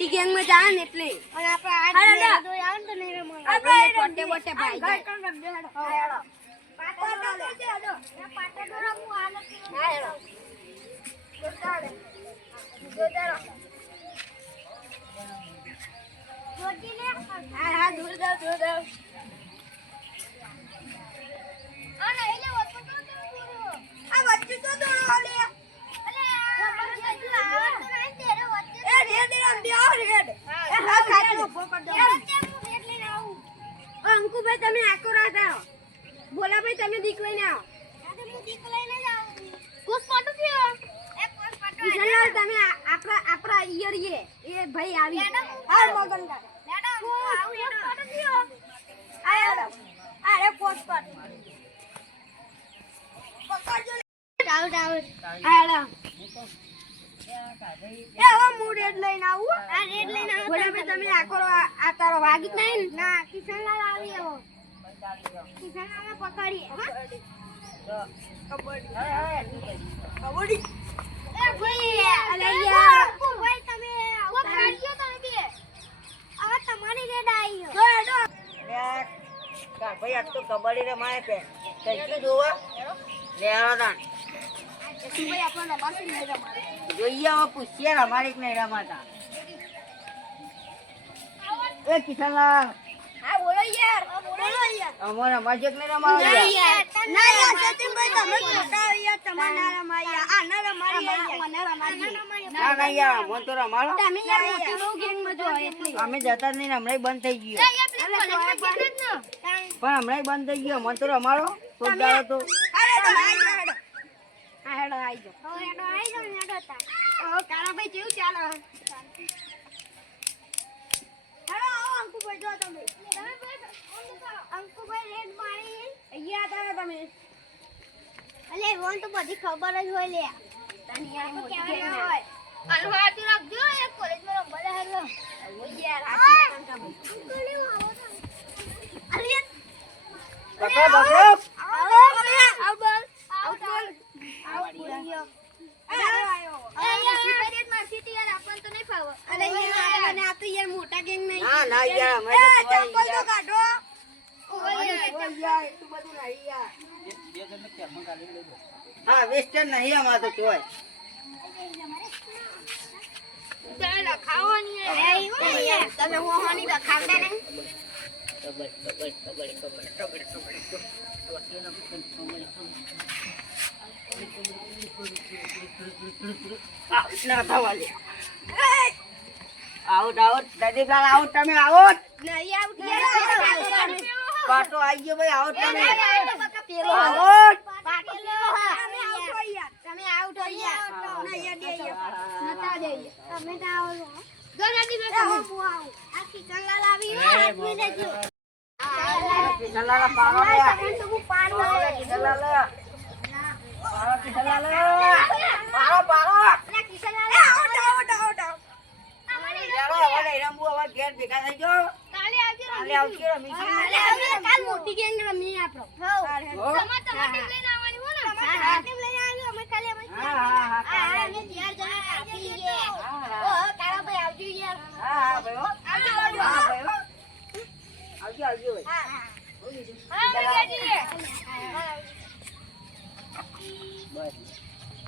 મોટી ગેંગમાં જાય ને એટલે. અને આપણે આ દોય જે આવે ને તો નહીં રમવાનું. આપણે પોતે પોતે ભાઈ જાય. પાટો તો દે જાઓ. આ પાટો તો રમવું, આ નથી રમવું. જોજી લે. હા હા દૂર જાઓ દૂર જાઓ આ નહીં લે, વચ્ચે તો દોડો. આ વચ્ચે તો દોડો લે અલે, આ વચ્ચે જો આવે તો નહીં, તેરે વચ્ચે એ રેડ રમતી આવો રેડ એ હા ખાટલો ઊભો કરી દો તેરે વચ્ચે હું રેડ લઈને આવું. અંકુભાઈ તમે આખો રાત આવો. ભોલાભાઈ તમે દીક લઈને આવો. તમે આપણા આપણા ઈયર એ ભાઈ આવી. હા મગનલાલ મેડમ, હું આવું એક પાટો થયો. આ આ રે પોસ્ટ પર પકડજો. આલા એ હવે હું રેડ લઈને આવું. આ રેડ લઈને આવો. ભોલાભાઈ તમે આખો આ તારો વાગી જ નહીં ને ના, કિશનલાલ આવી આવો કિશનલાલને પકડીએ, હા? કબડ્ડી. એ ભાઈ, અલે એ યાર. અંકુ ભાઈ, તમે આવું કાઢ્યો તમે બે. હવે તમારી રેડ આવી જો હેડો. ભાઈ આજ તો કબડ્ડી રમાય પે કઈ જોવા લેવા જોઈએ પૂછીએ નહીં રમાતા એ કિશનલાલ. અમારે નહીં રમાડી? મને અમે જતા નહીં ને હમણાં બંધ થઈ ગયું. પણ હમણાં બંધ થઈ ગયો અમને તો રમાડો. તો. જ આવી તો તમે હેડો હા હેડો આવી જાઓ ને એનો તા. ઓ કાળાભાઈ કેવું ચાલો? હેડો આવો અંકુભાઈ જો તમે. તમે તો અંકુભાઈ રેડ મારી અહીંયા હતા તમે. અલે વોન તો બધી ખબર જ હોય લે. તને યાર મોટી કહેવાય હોય. અલવા અલવાટી રાખજો એ કોલેજમાં રમવા હરવા ઓ યાર આ તમે. અરે પકડો પકડો આવો આવ બોલ આવ બોલ આવ બોલ અરે આયો અરે યાર અને આ તો યાર મોટા ગેંગ નહીં. ના ના યાર કોઈ ચંપલ તો કાઢો. હા વેસ્ટર્ન નહીં અમાર તો કહેવાય તમે હોવાની લખાવતા નહીં કબડ્ડી કબડ્ડી કબડ્ડી કબડ્ડી કબડ્ડી કબડ્ડી આઉટ ના થવા લે. આઉટ આઉટ પ્રદીપલાલ આઉટ તમે આઉટ નહીં આવું પાટો આવી ગયો ભાઈ આઉટ તમે પેલો આઉટ તમે આઉટ યાર. તમે આઉટ યાર. ના યાર દે યાર નતા દે તમે તો આવો છો. એ હું આવું. આ કિશનલાલ આવી હોય, દેજો. કિશનલાલ પાડો. હું પાડ પાડો લે પાડો કિશનલાલ પાડો પાડો ભેગા થઈ જાઓ. કાલે આવજો કાલે આવજો રમી કાલે આવજો કાલ મોટી ગેંગ રમી આપણો. હો. તમાર તમાર ટીમ લઈને આવવાની હો ને? તમાર ટીમ લઈને આવજો અમે કાલે અમે હા હા હા અમે ચાર જણા આપી ગયા ઓ કાળા ભાઈ આવજો યાર. હા હા ભાઈ હો. આવજો આવજો. હા ભાઈ હો. આવજો આવજો ભાઈ. હા. હા હા આવજો આવજો બસ.